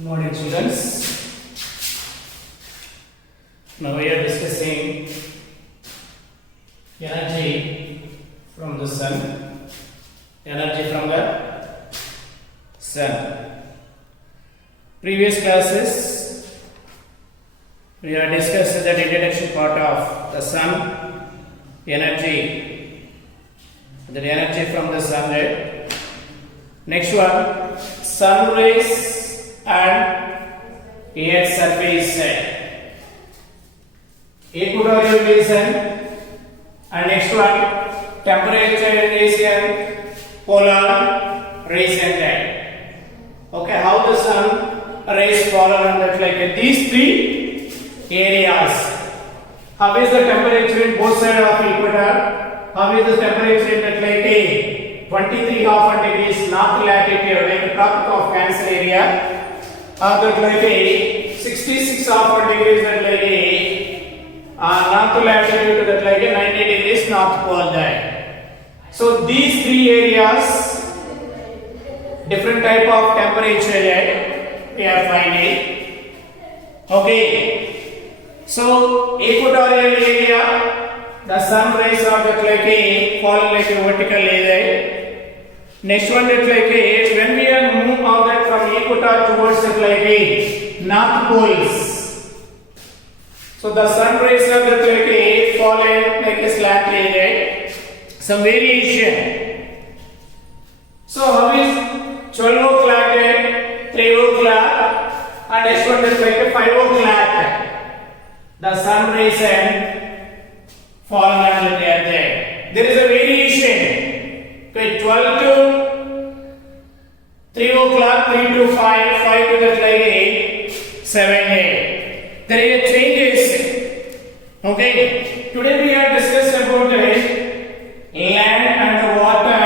Good morning, students. Now we are discussing energy from the sun. Energy from the sun. Previous classes we have discussed the introduction part of the sun energy. The energy from the sun. Right? Next one, sun rays and Earth's surface. Equatorial region, and next one, temperature region, polar region. Okay, how the sun rays fall on that, like these three areas. How is the temperature in both sides of equator? How is the temperature in that, like 23.5 degrees north latitude, like the Tropic of Cancer area? That like 66.5 degrees, that like north latitude, that like 90 degrees north pole there. So these three areas, different type of temperature there we are finding. Okay, so equatorial area, the sun rays are that like fall like vertically there. Next one is like when we are move out that from equator towards it like north poles. So the sun rays are that like falling like a slightly right? Some variation. So how is 12 o'clock, 3 o'clock, and next one is like 5 o'clock. The sun rays and fall under there. There is a variation. Okay, 12 to 3 o'clock, 3 to 5, 5 to that like 7, 8. There is changes. Okay, today we are discussing about the land and water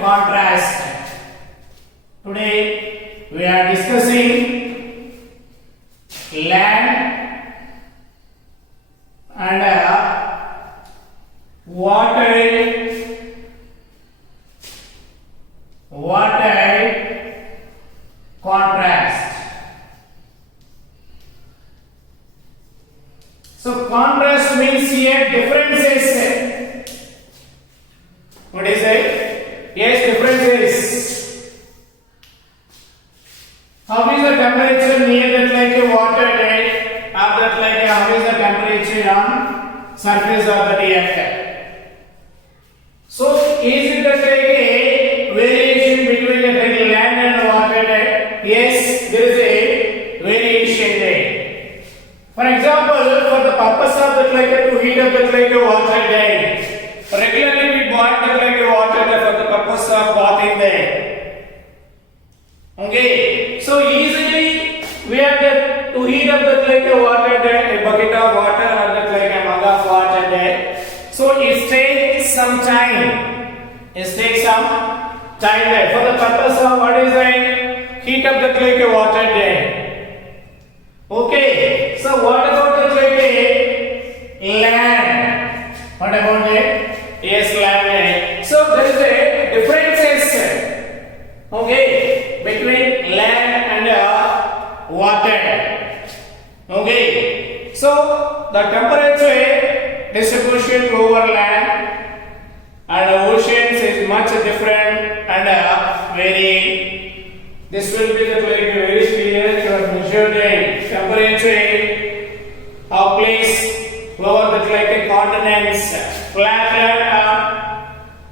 contrast. Today we are discussing land and water contrast. So contrast means here differences. What is it? Yes, differences. How is the temperature near that like a water right? Or that like how is the temperature on surface of the reactor? So is it that like a variation between the land and water? Yes, there is a variation there. For example, for the purpose of that like to heat up that like a water there, regularly we boil that like a water for the purpose of bathing there. Okay, so easily we have to heat up that like a water there, a bucket of water or that like a mug of water there. So it takes some time. It takes some time there for the purpose of what is that? Heat up the like water there. Okay, so what about the like land? What about it? Yes, land. So there is a differences. Okay, between land and water. Okay, so the temperature distribution over land and oceans is much different and very. This will be the like very clear. You have measured the temperature of place over the like continents, flat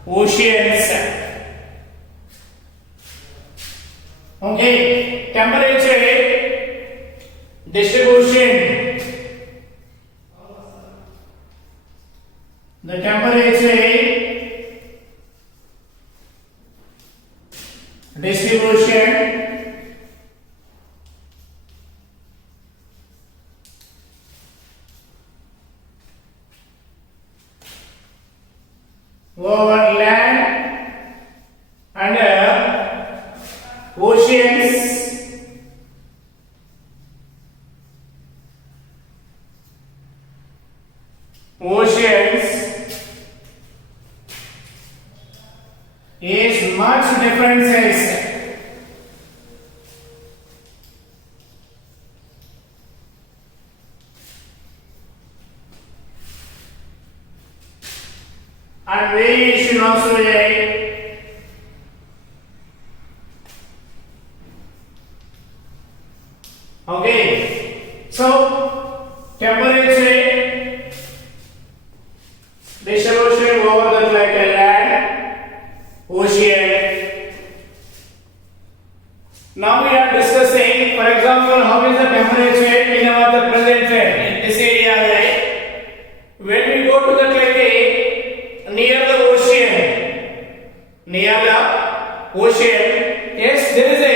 oceans. Okay, temperature distribution. The temperature distribution over land and oceans. Is much differences. and variation also there. Okay, so temperature distribution over the like a land, ocean. Now we are discussing, for example, how is the temperature in our the present in this area, right? When we go to the like near the ocean, yes, there is a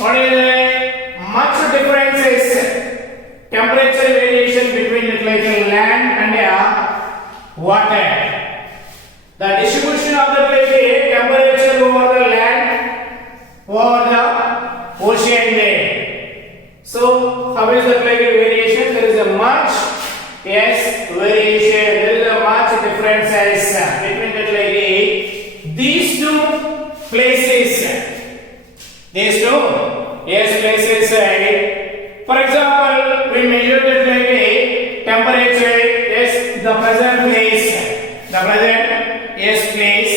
what is a much differences temperature variation between it like a land and water. The distribution of the like temperature over the land over the ocean there. So how is the like variation? There is a much variation. There is a much differences between the like these two places. These two places. For example, we measured it like a temperature. The present place. The present place.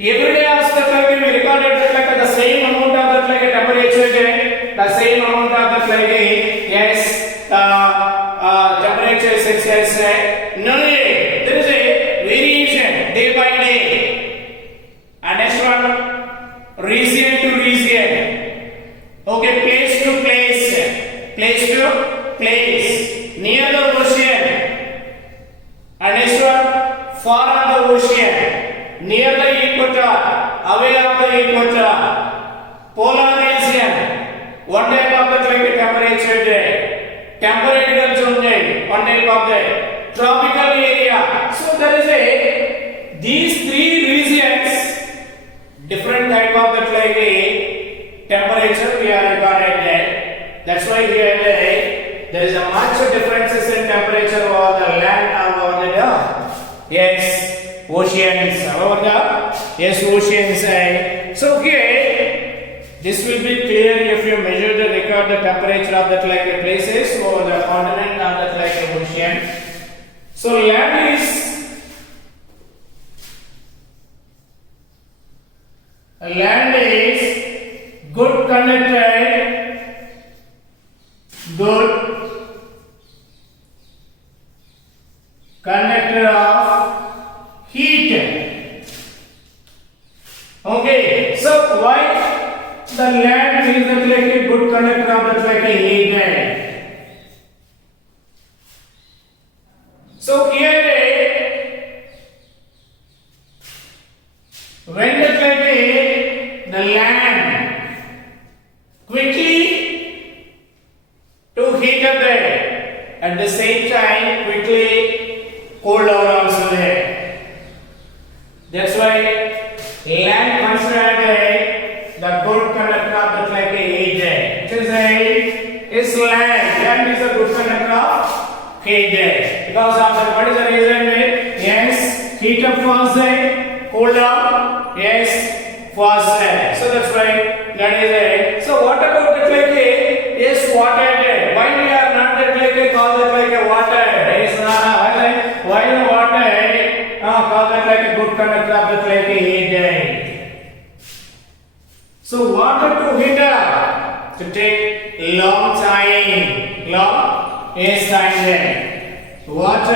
Every day after like we recorded like the same amount of that like temperature. The same amount of that like temperature success. No, there is a variation day by day. And next one, region to region. Okay, place to place, near the ocean. And next one, far of the ocean, near the equator, away of the equator. Polar region, one type of the like temperature there. Temperate zone there, one type of the tropical area. So there is these three regions, different type of the like temperature we are recorded there. That's why here there is a much differences in temperature over the land and over the oceans. Over the oceans. So here this will be clear if you measure the record the temperature of that like places over the continent and that like ocean. So land is good conductor of heat. Okay, so why the land is like a good conductor of that like a heat? So here when the land quickly to heat up there, at the same time quickly cool down also there. That's why land considered the good conductor of the like a heat. Is land. Land is a good conductor of heat because of that. What is the reason? Heat up fast, cool down fast. So that's why that is so what about the like water? Why we are not that like call it like a water? Why the water call it like a good conductor of the like heat? So water to heat up to take long time. Water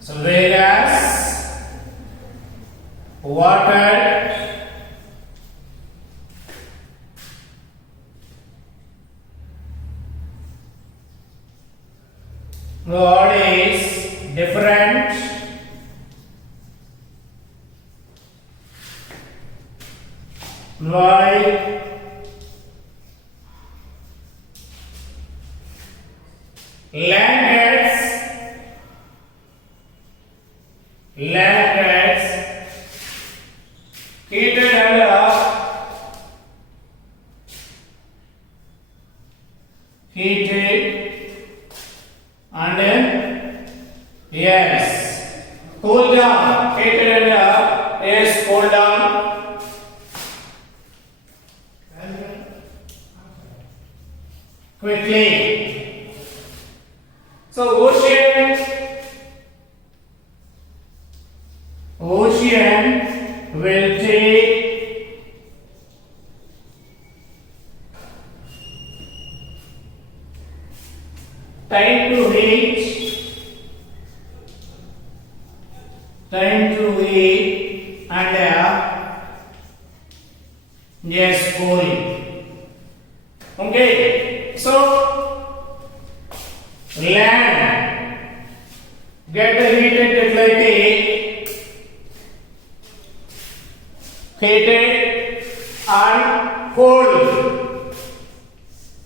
so whereas water God is different. Like land gets heated and cool down. Heated and cool down. quickly. So ocean will take time to reach and yes, cooling. Okay, so land get heated like heated and cold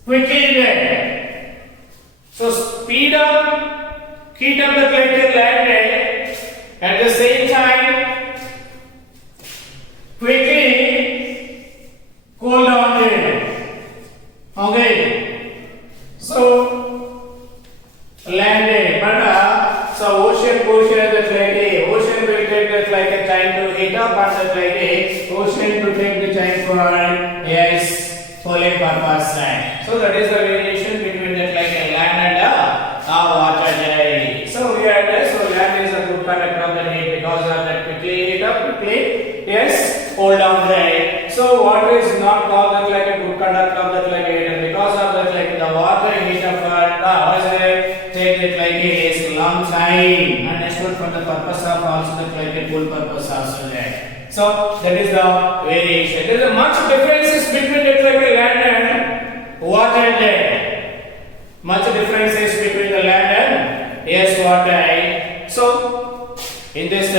quickly there. So speed up, heat up the like land at the same time quickly cool down there. Okay, so land but so ocean will take that like a time to heat up and that like a ocean to take the time for yes cooling purpose. So that is the variation between that like a land and water. So we are there. So land is a good conductor of the heat because of that quickly heat up quickly yes cool down there. So water is not called that like a good conductor of that like a because of that like the water heat up take it like a long time and next one for the purpose of also the like a cool purpose also there. So that is the variation. There is a much differences between it like a land and water there. Much differences between the land and yes water. So in this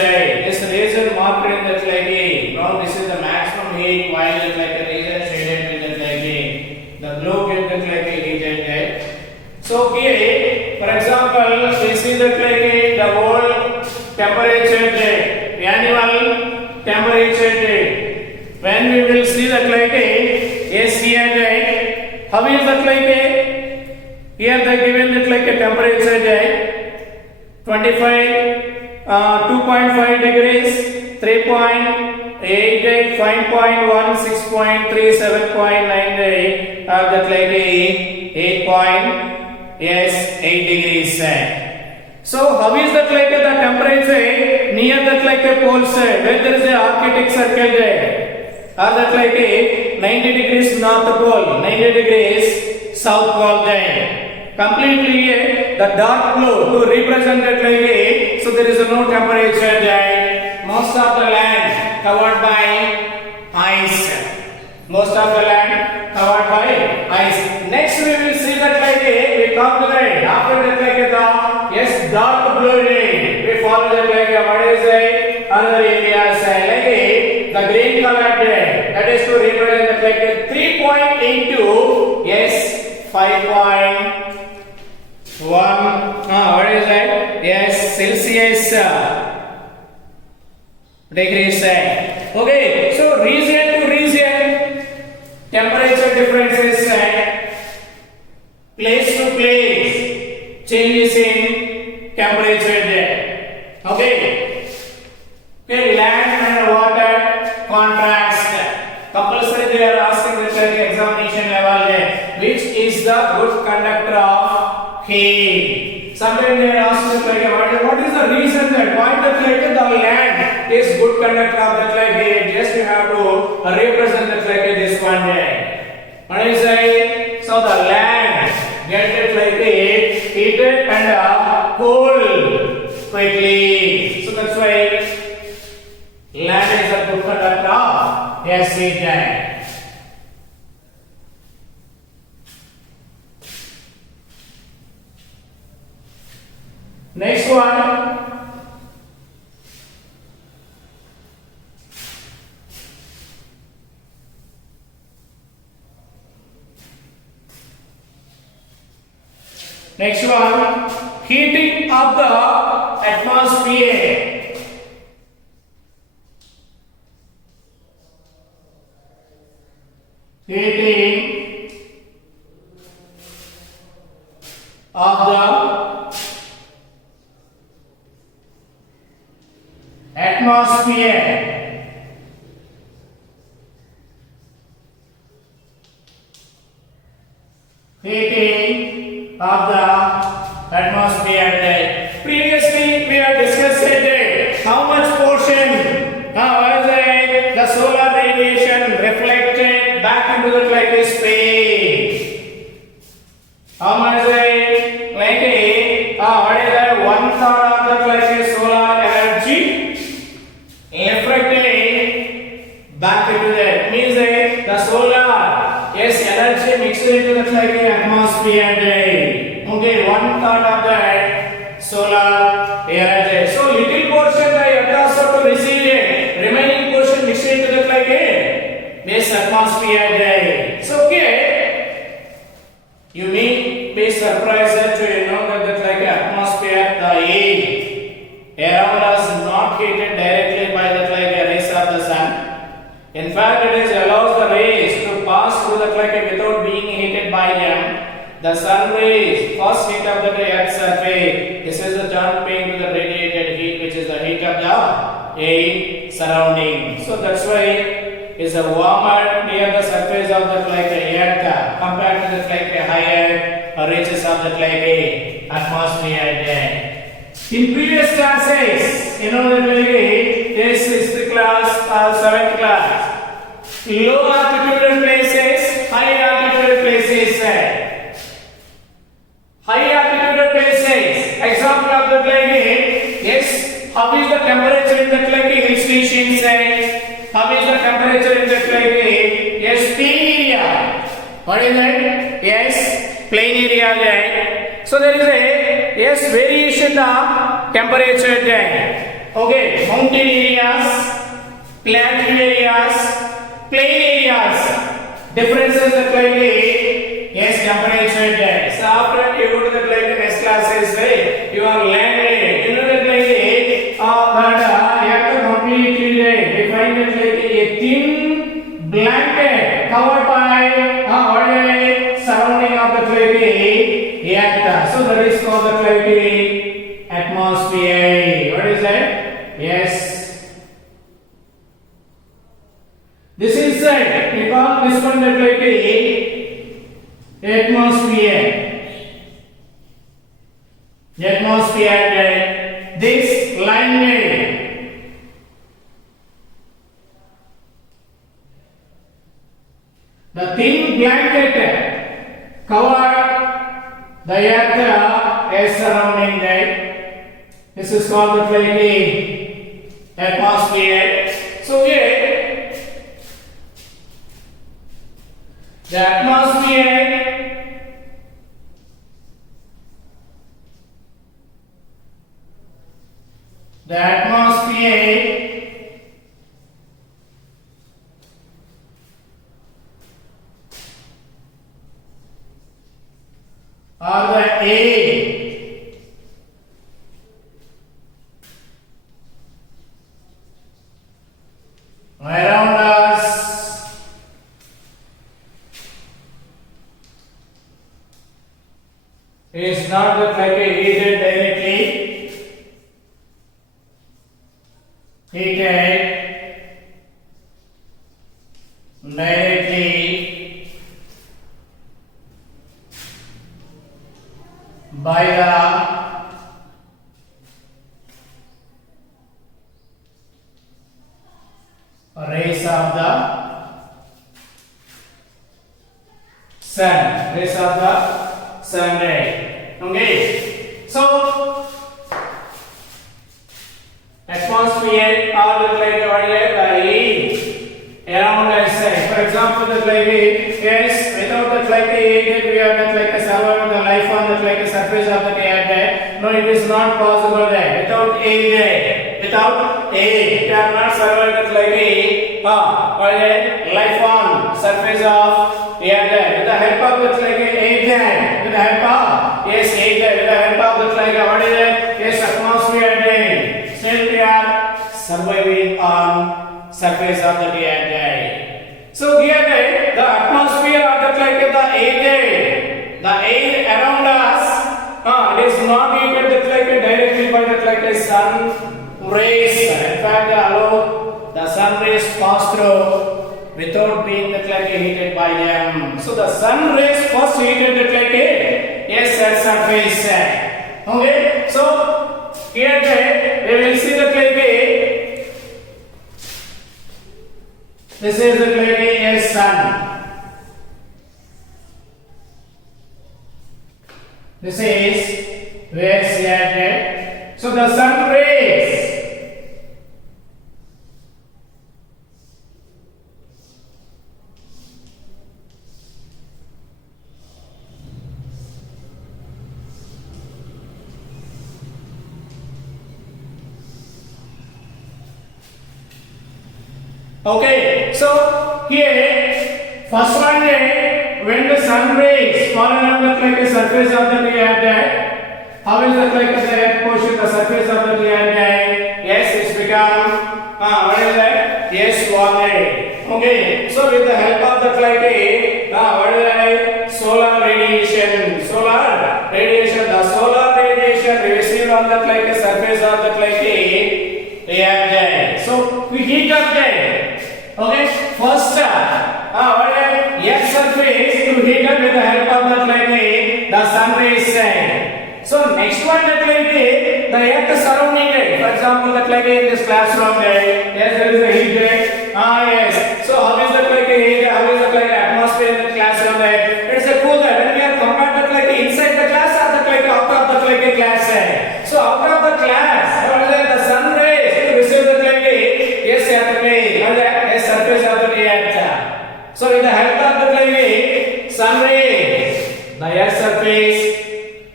region marked in that like a brown, this is the maximum heat while it like a region shaded with that like a the blue get that like a heated there. So here, for example, we see that like the whole temperature there, the annual temperature there. When we will see that like yes here there, how is that like here they given that like a temperature there, 2.5 degrees, 3.88, 5.1, 6.3, 7.98, that like 8 degrees. So how is that like the temperature near that like a poles where there is a Arctic circle there, or that like a 90 degrees north pole, 90 degrees south pole there. Completely the dark blue to represent that like a, so there is no temperature there. Most of the land covered by ice. Most of the land covered by ice. Next we will see that like we come to the after that like the yes dark blue line. We follow that like what is another areas like the green color there. That is to represent that like 3.82 yes 5.1 what is that yes Celsius degrees. Okay, so region to region temperature differences place to place changes in temperature there. Okay, land and water contrast. Compulsory they are asking the examination level there. Which is the good conductor of heat? Sometimes they are asking like what is the reason that why the land is good conductor of that like heat? Just you have to represent that like this one there. What is it? So the land get it like heated and cool quickly. So that's why land is a good conductor of yes heat. Next one. Next one, heating of the atmosphere. Heating of the atmosphere. heating of the atmosphere day. Previously we have discussed it, how much portion the solar radiation reflected back into the like a space. How much like a what is that 1/3 of the like a solar energy reflected back into that, means the solar energy mixed into the like a atmosphere day. Okay, 1/3 of that solar energy. So little portion the atmosphere to receive it, remaining portion mixed into the like a this atmosphere day. So okay, you may be surprised to know that the like atmosphere, the air around us not heated directly by the like rays of the sun. In fact, it is allows the rays to pass through the like without being heated by them. The sun rays first heat up the earth's surface. This is the term paying to the radiated heat, which is the heat of the air surrounding. So that's why is a warmer near the surface of the like earth compared to the like higher reaches of the like atmosphere. In previous classes, you know that this is the class 7th class. Low altitude places, high altitude places. High altitude places. Example of the like yes. How is the temperature in the like hill stations? How is the temperature in the like yes plain area? What is that? Yes, plain area. So there is a yes variation the temperature there. Okay, mountain areas, plateau areas, plain areas. Differences the like yes temperature there. So after you go to the like next classes, you are landed. You know that like you have to completely we find it like a thin blanket covered by surrounding of the like so that is called the like atmosphere. What is that? Yes. This is we call this one the like atmosphere. The atmosphere, this line the thin blanket cover the earth is surrounding that. This is called the like atmosphere. So here the atmosphere or the air around us is not the like heated directly, directly by the rays of the sun, ray. Okay, so atmosphere or the like around us. For example, the like yes, without the like we are not like survive the life on the like surface of the earth. No, it is not possible there. Without air, we are not survive the like life on surface of the earth. With the help of the like air, with the help of yes air, with the help of the like what is it? Yes, atmosphere. Still we are surviving on surface of the earth. So here the atmosphere or the like the air around us it is not heated directly by the sun rays. In fact, the sun rays pass through without being that like heated by them. So the sun rays first heated that like a surface. Okay, so here we will see that like this is the like a sun. This is where C. So the sun rays. Okay, so here first one when the sun rays fallen on the like a surface of the earth, how is the like the earth portion the surface of the earth? Yes, it's become what is that? Yes, water. Okay, so with the help of the like what is that? Solar radiation. The solar radiation received on the like a surface of the like earth. So we heat up there. Okay, first what is earth surface to heat up with the help of that like the sun rays. So next one that like the earth surrounding it. For example, that like in this classroom there, yes, there is a heat there. Yes. So how is that like heat? How is that like atmosphere in the classroom there? It's a cooler. When we are compared that like inside the class or that like out of that like class. So out of the class, what is that? The sun rays to receive that like yes, earth ray. What is that? Surface of the earth. So with the help of the like sun rays, the earth surface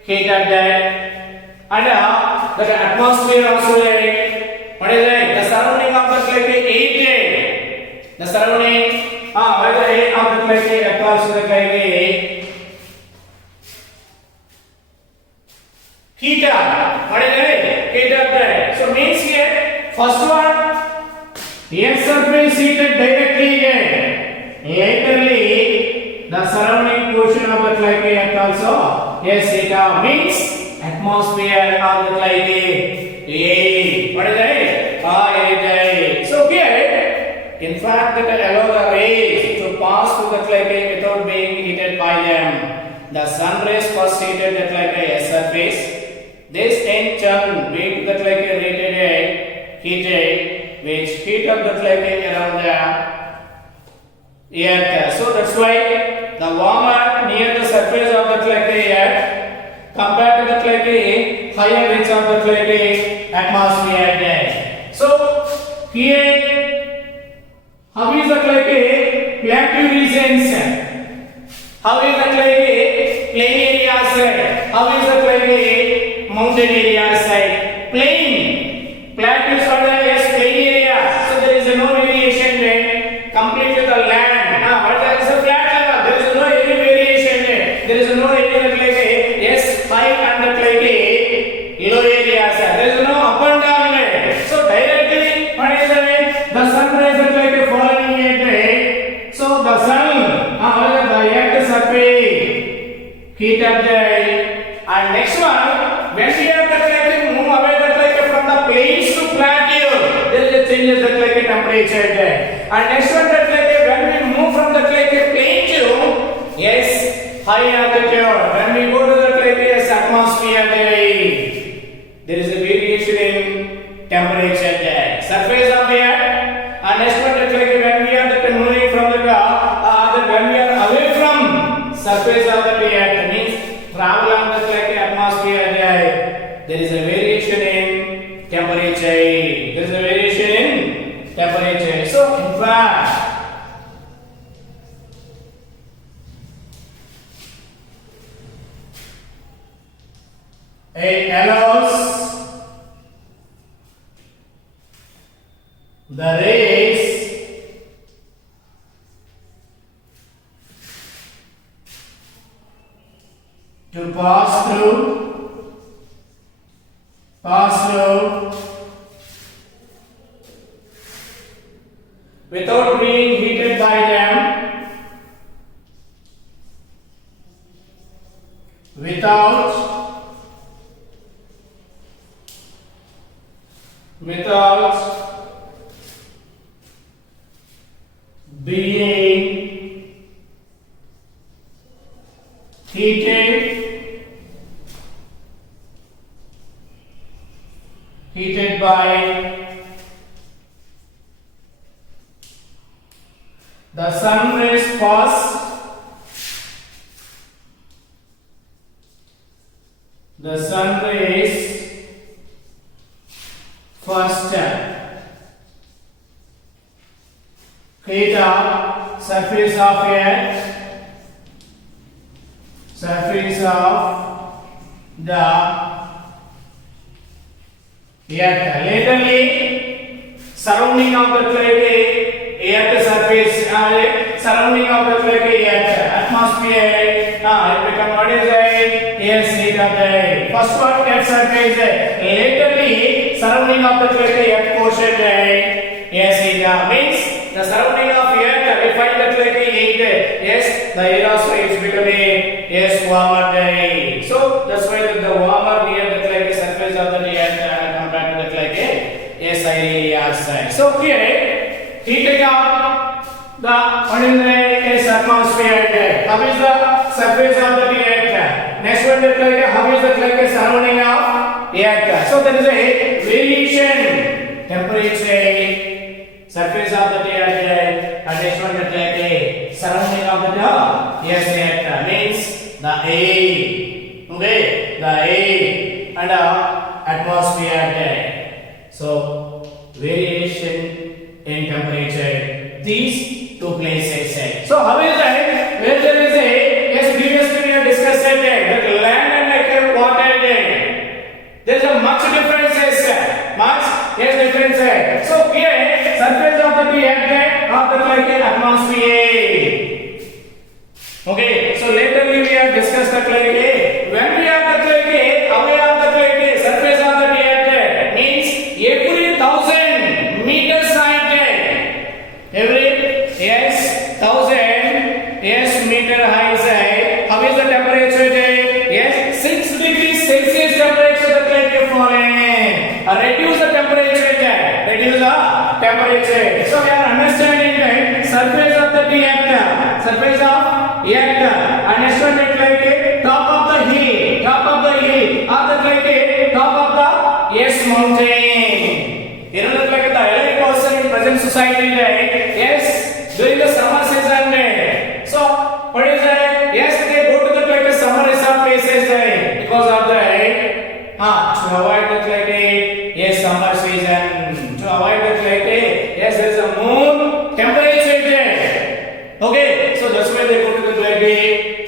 heated there, and the atmosphere also there. What is it? The surrounding of the like heated. The surrounding what is the heat of the like across the like heater. What is it? Heater there. So means here first one. Earth surface heated directly here. Laterally, the surrounding portion of the like earth also. Yes, it means atmosphere of the like air. What is it? Air. So here, in fact, that allow the rays to pass through the like without being heated by them. The sun rays first heated the like a surface. This in turn made the like rated heated. Which heat up the like around the earth. So that's why the warmer near the surface of the like earth compared to the like higher reach of the like atmosphere there. So here how is the like plateau regions? How is the like plain areas? How is the like mountain areas? Plain plateaus are the yes plain areas. So there is no variation there. Completely the land. But there is a flat level. There is no any variation there. There is no any like yes high and the like low areas. There is no up and down there. So directly what is the sun rays are like falling here. So the sun the earth surface heat up there. And next one when we are like move away from the plains to plateau, there is a changes that like a temperature there. And next one that like when we move from the like a plain to yes high altitude, when we go to the like yes atmosphere there is a variation in temperature there. Surface of the earth. And next one that like when we are moving from the when we are away from surface of the earth means travel on the like atmosphere there is a variation in temperature. There is a variation in temperature. So in fact it allows the rays to pass through without being heated by them, without being heated by the sun rays first, the sun rays first heat up surface of earth, surface of the earth. Laterally, surrounding of the earth surface, surrounding of the earth atmosphere. It become what is it? Yes, heat of the first one earth surface. Laterally, surrounding of the earth portion. Yes, heat means the surrounding of earth. We find that heat. Yes, the aerosol is becoming warmer day. So that's why the warmer near the surface of the earth compared to the areas. So here, heating up the what is the atmosphere. How is the surface of the earth? Next one is how is the surrounding of earth. So there is a variation temperature. Surface of the earth and next one is surrounding of the earth. Yes, earth means the air. Okay, the air and atmosphere. So variation in temperature. These two places. So how is that? Where there is a yes previously we have discussed that land and water there is a much differences. Difference. So here surface of the earth of the atmosphere. Okay, so laterly we have discussed the when we have the away of the surface of the earth means every 1,000 meters height. Every 1,000 meter high. How is the temperature? Yes, 6 degrees Celsius temperature the falling. Reduce the temperature. Reduce the temperature. So we are understanding that surface of the earth, surface of earth, and next one is top of the hill, top of the hill, or the top of the yes mountain. You know that the elite person in present society, yes, during the summer season. So what is that? Yes, they go to the summer resort places because of the to avoid the yes summer season, to avoid the yes there is a moon temperature there. Okay, so that's why they go to the maybe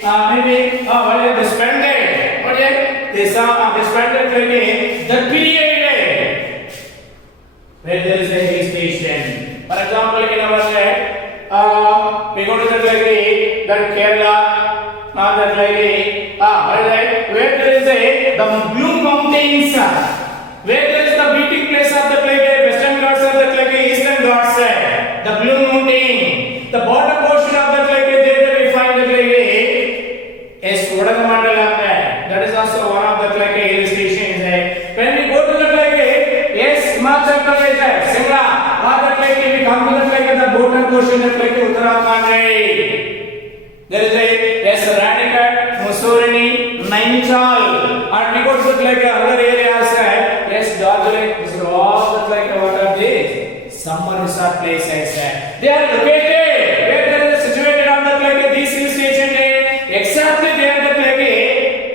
what they spend it. What they spend it the period where there is a hill station. For example, in our we go to the Kerala, not that where there is the Blue Mountains, where there is the meeting place of the Western Ghats and the Eastern Ghats, the Blue Mountain, the bottom portion of the there we find the Kodagamandalam. That is also one of the hill stations. When we go to the yes, Himachal Pradesh, Simla, or the we come to the bottom portion of Uttarakhand. There is a yes, Radicat, Mussoorie, Nainital, and we go to other areas. Yes, Darjeeling. This is all what are these summer resort places. They are located where they are situated on the these hill stations. Exactly they are the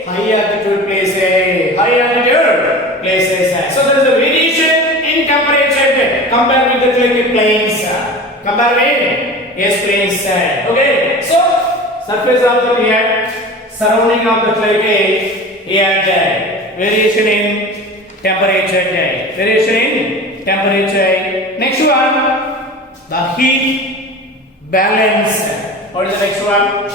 high altitude places. High altitude places. So there is a variation in temperature compared with the plains. Compare with yes plains. Okay, so surface of the earth, surrounding of the earth, variation in temperature. Variation in temperature. Next one, the heat balance. What is the next one?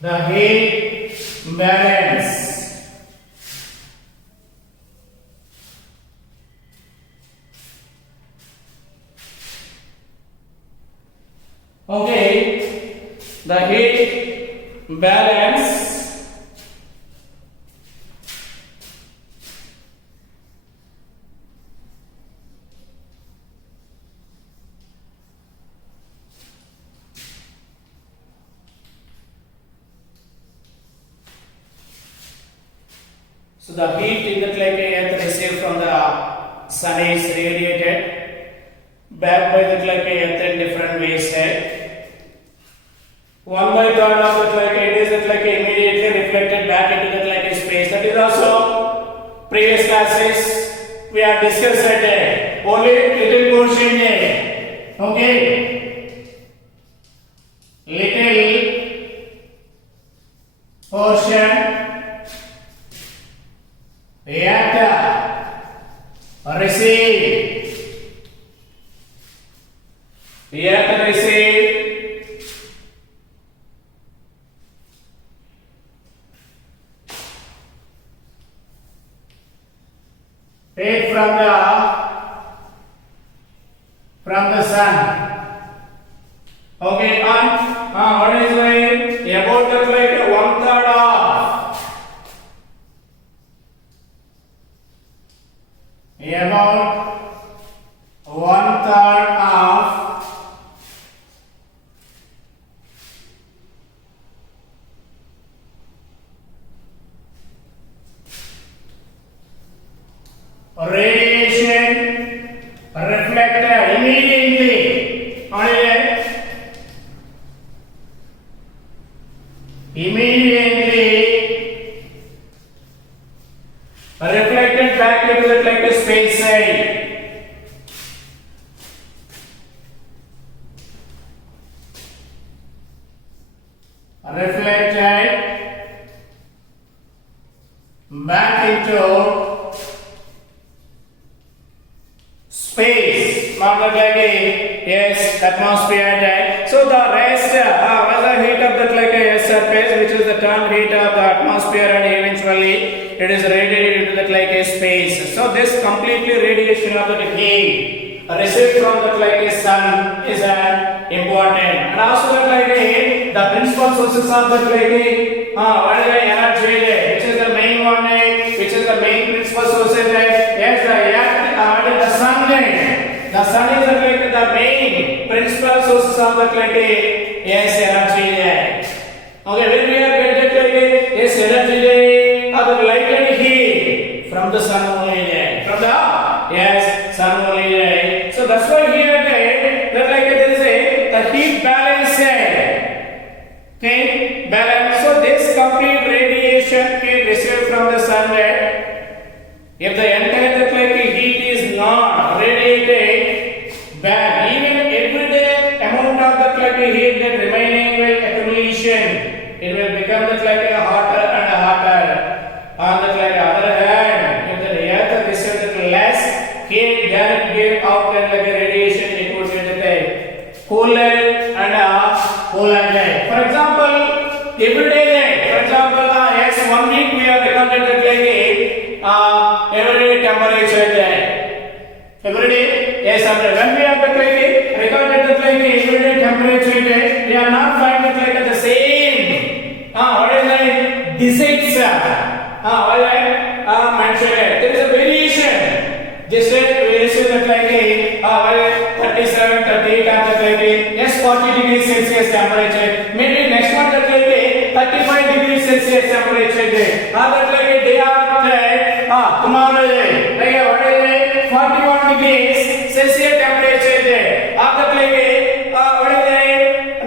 The heat balance. Okay, the heat balance so the heat in the earth received from the sun is radiated back by the earth in different ways. 1/3 of the it is immediately reflected back into the space. That is also previous classes we have discussed that only little portion there. Okay, little portion reactor receive take from the sun. Okay, and what is about the 1/3 of about 1/3 of radiation reflected immediately reflected back into the space side. Reflected back into space, not yes, atmosphere. So the rest was the heat of the Earth's surface, which is the term heat of the atmosphere, and eventually it is radiated into the space. So this completely radiation of the heat received from the sun is important, and also the principal sources of the what is the energy, which is the main one, which is the main principal sources. Yes, the sun. The sun is the main principal sources of the yes, energy. Okay, when we are getting yes, energy of the light and heat from the sun only, from the yes, sun only. So that's why here that there is the heat balance. Okay, balance. So this complete radiation heat received from the sun, if the entire heat is not radiated back, even everyday amount of the heat that remaining will accumulation, it will become hotter and hotter. On the other hand, if the earth receives less heat than it give out radiation, it would be cooler and cooler. For example, everyday for example, yes, 1 week we have recorded everyday temperature every day. Yes, after when we have recorded everyday temperature, we are not finding the same. What is decides? What is mentioned? There is a variation. This variation is 37, 38, yes, 40 degrees Celsius temperature. Maybe next month 35 degrees Celsius temperature. Day after tomorrow what is 41 degrees Celsius temperature. After what is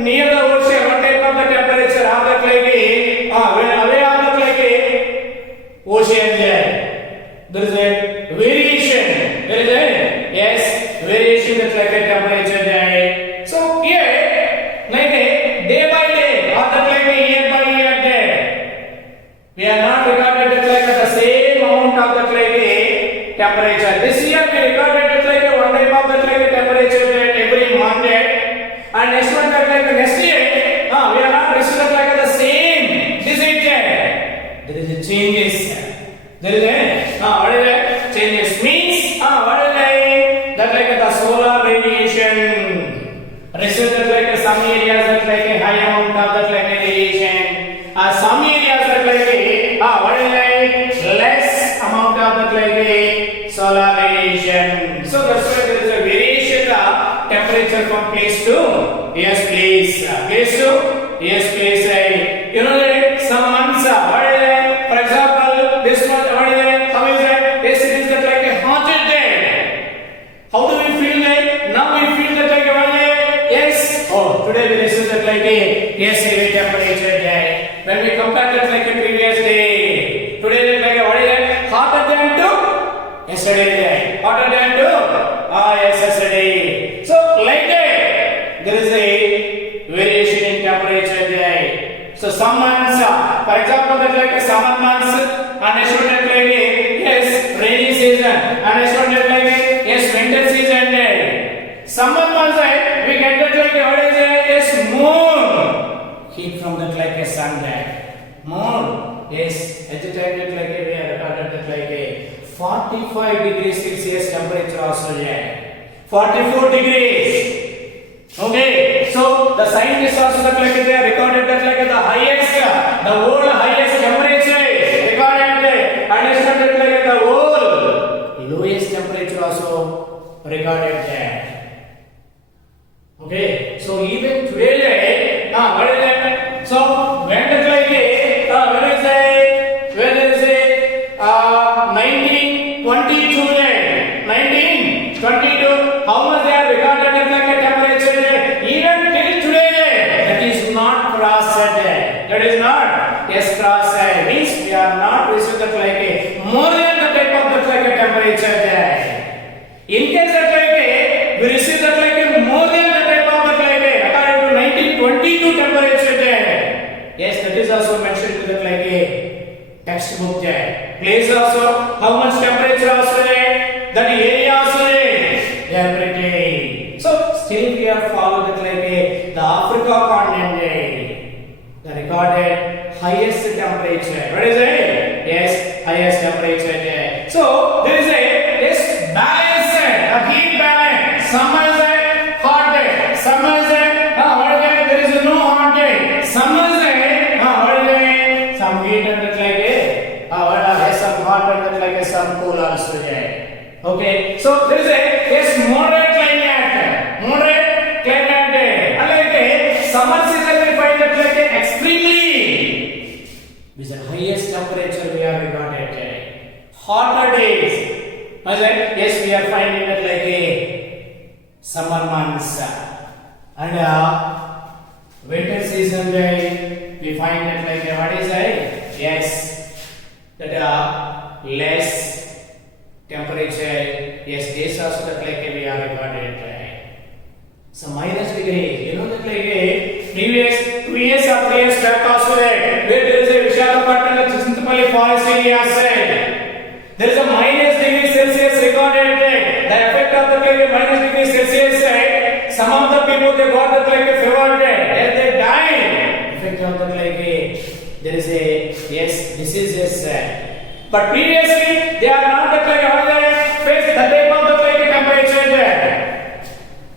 near the ocean, what type of the temperature? After away of the ocean there is a variation. There is a yes variation in temperature there. So here day by day, after year by year there, we are not recorded the same amount of the temperature. This year we recorded one type of the temperature every Monday, and next one next year we are not receiving the same. This is there is a changes. There is a what is that changes means what is that the solar radiation received some areas that like a high amount of that like a radiation, some areas that like a what is like less amount of that like a solar radiation. So that's why there is a variation of temperature from place to yes place, place to yes place. You know that some months what is it? For example, this month what is it? How is it? Yes, it is that like a haunted day. How do we feel that? Now we feel that like what is it? Yes. Oh, today we receive that like a yes heavy temperature day. When we compare that like a previous day, today that like what is it? Hotter than to yesterday day. Hotter than to yes yesterday. So like that there is a variation in temperature day. So some months, for example, that like a summer months, and I should that like a yes rainy season, and I should that like a yes winter season day. Summer months we get that like a what is it? Yes moon heat from that like a sun day. Moon yes at the time that like a we are recorded that like a 45 degrees Celsius temperature also there. 44 degrees. Okay, so the scientists also that like they are recorded that like the highest, the world highest temperature recorded there, and it's not that like the world lowest temperature also recorded there. Okay, so even today, what is that? So when that like when is it? When is it? 1922 day, 1922. How much they are recorded that like a temperature day? Even till today, that is not crossed. That is not yes crossed. Means we are not receiving that like a more than the type of that like a temperature day. In case that like a we receive that like a more than the type of that like a according to 1922 temperature day. Yes, that is also mentioned to that like a textbook day. Place also how much temperature also there. That area also there. They are pretty. So still we are followed with like the Africa continent day. The recorded highest temperature. What is it? Yes, highest temperature there. So there is a yes balance, a heat balance. Summer is a hot day. Summer is a what is it? There is no hot day. Summer is a what is it? Some heat and that like some hot and that like some cool also there. Okay, so there is a yes moderate climate, and like a summer season we find that like a extremely with the highest temperature we are recorded. Hotter days, yes we are finding that like a summer months, and winter season we find that like what is it? Yes, that less temperature, yes, days also that like we are recorded. So minus degree, you know that like previous 2 years or 3 years back also there is a Visakhapatnam Chintalpalli forest area side. There is a minus degree Celsius recorded there. The effect of the like minus degree Celsius side, some of the people they got that like a fever there, yes, they died. Effect of the like there is a yes diseases. But previously they are not that like how they face the type of the like temperature there.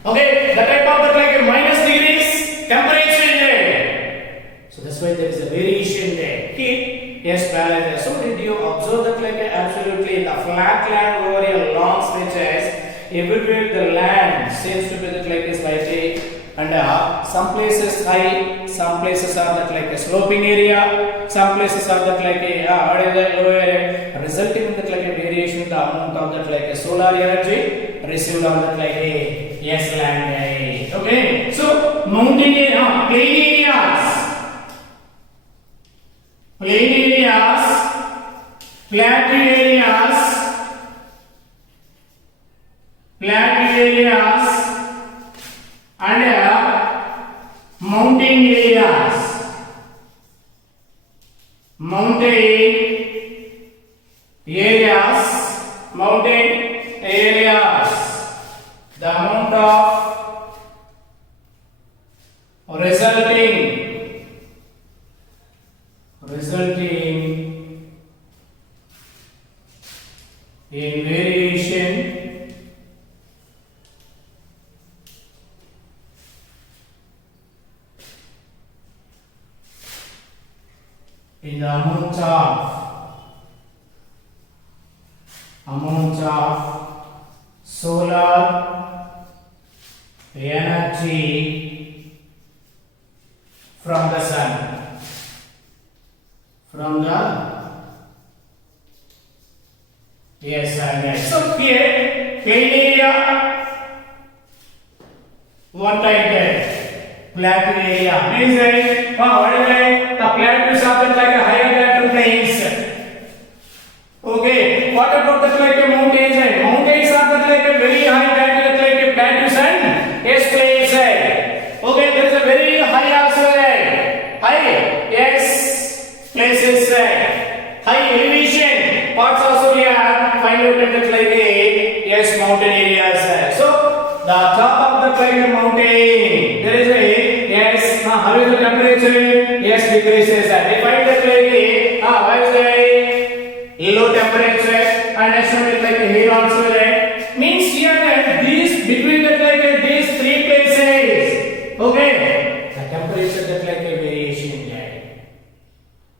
Okay, the type of the like minus degrees temperature there. So that's why there is a variation there. Heat yes balance. So did you observe that like absolutely the flat land over a long stretches, everywhere the land seems to be that like slightly, and some places high, some places are that like a sloping area, some places are that like a low area, resulting in that like a variation in the amount of that like a solar energy received on that like a yes land. Okay, so mountain area, plain areas, flat areas, and mountain areas. The amount of resulting in variation in the amount of solar energy from the sun, from the yes. So here plain area, what type that plateau area means that what is that the plateaus are like a higher than the plains. Okay, what about the like a mountains? Mountains are like a very high than the like a plateaus and yes plains. Okay, there is a very high also there. High yes places high elevation parts also we are find out in the like a yes mountain areas. So the top of the like a mountain there is a yes how is the temperature? Yes decreases. They find that like a what is the low temperature and next one is like a here also there means here that these between that like these three places okay the temperature that like a variation there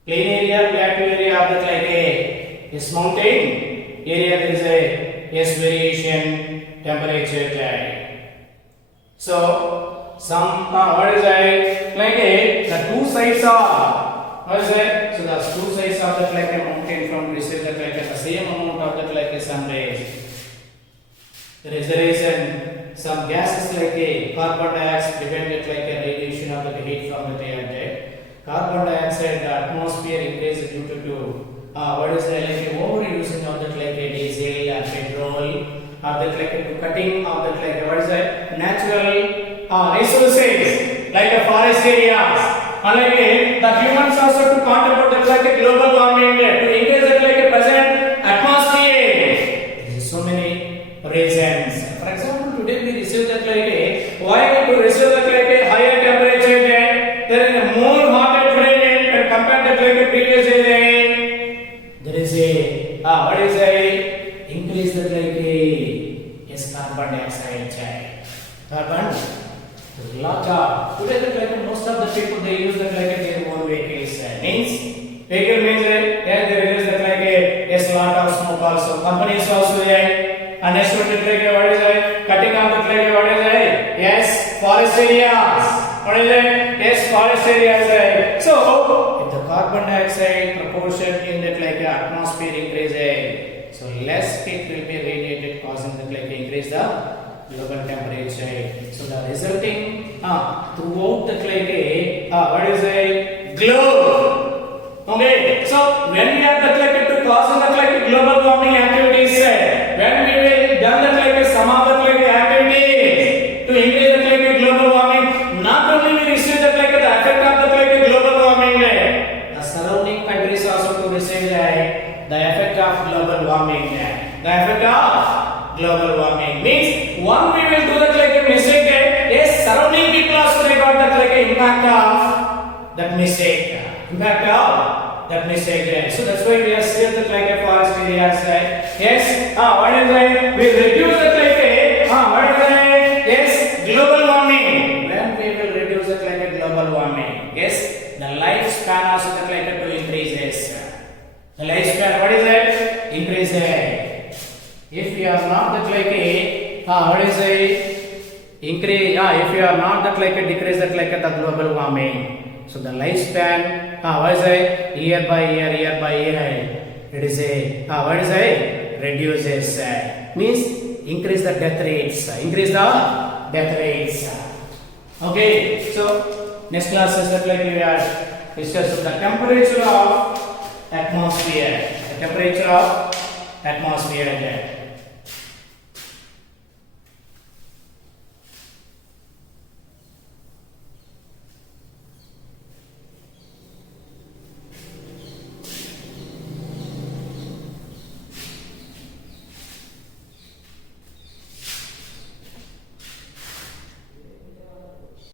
plain area plateau area of that like a yes mountain area there is a yes variation temperature there. So some what is that like a the two sides are what is that so the two sides of that like a mountain from receive that like the same amount of that like a sun rays. There is some gases like a carbon dioxide prevented like a radiation of the heat from the air. Carbon dioxide the atmosphere increases due to what is the like overusing of that like a diesel and petrol or that like a cutting of that like what is that natural resources like a forest areas. Unlike the humans also to contribute that like a global warming to increase that like a present atmosphere. There is so many reasons. For example, today we receive that like a why to receive that like a higher temperature there is a more hotter today compared to like a previous day. There is a what is a increase that like a yes carbon dioxide carbon lot of today that like most of the people they use that like their own vehicles means vehicle means yeah there is that like a yes lot of smoke also companies also there and next one like what is it cutting off the like what is it yes forest areas what is it yes forest areas so if the carbon dioxide proportion in that like atmosphere increases so less heat will be radiated causing that like increase the global temperature. So the resulting throughout the like a what is a globe. Okay. So when we are that like to cause that like global warming activities, when we will done that like some of the like activities to increase that like global warming, not only we receive that like the effect of that like global warming, the surrounding countries also to receive the effect of global warming. The effect of global warming means one we will do that like a mistake yes surrounding people also they got that like a impact of that mistake so that's why we are saying that like a forest areas yes what is that we reduce that like a what is that yes global warming when we will reduce that like a global warming yes the lifespan also that like to increases the lifespan what is that increases. If you are not that like a what is a increase if you are not that like a decrease that like the global warming so the lifespan what is a year by year it is a what is a reduces means increase the death rates okay so next class is that like we are discussing the temperature of atmosphere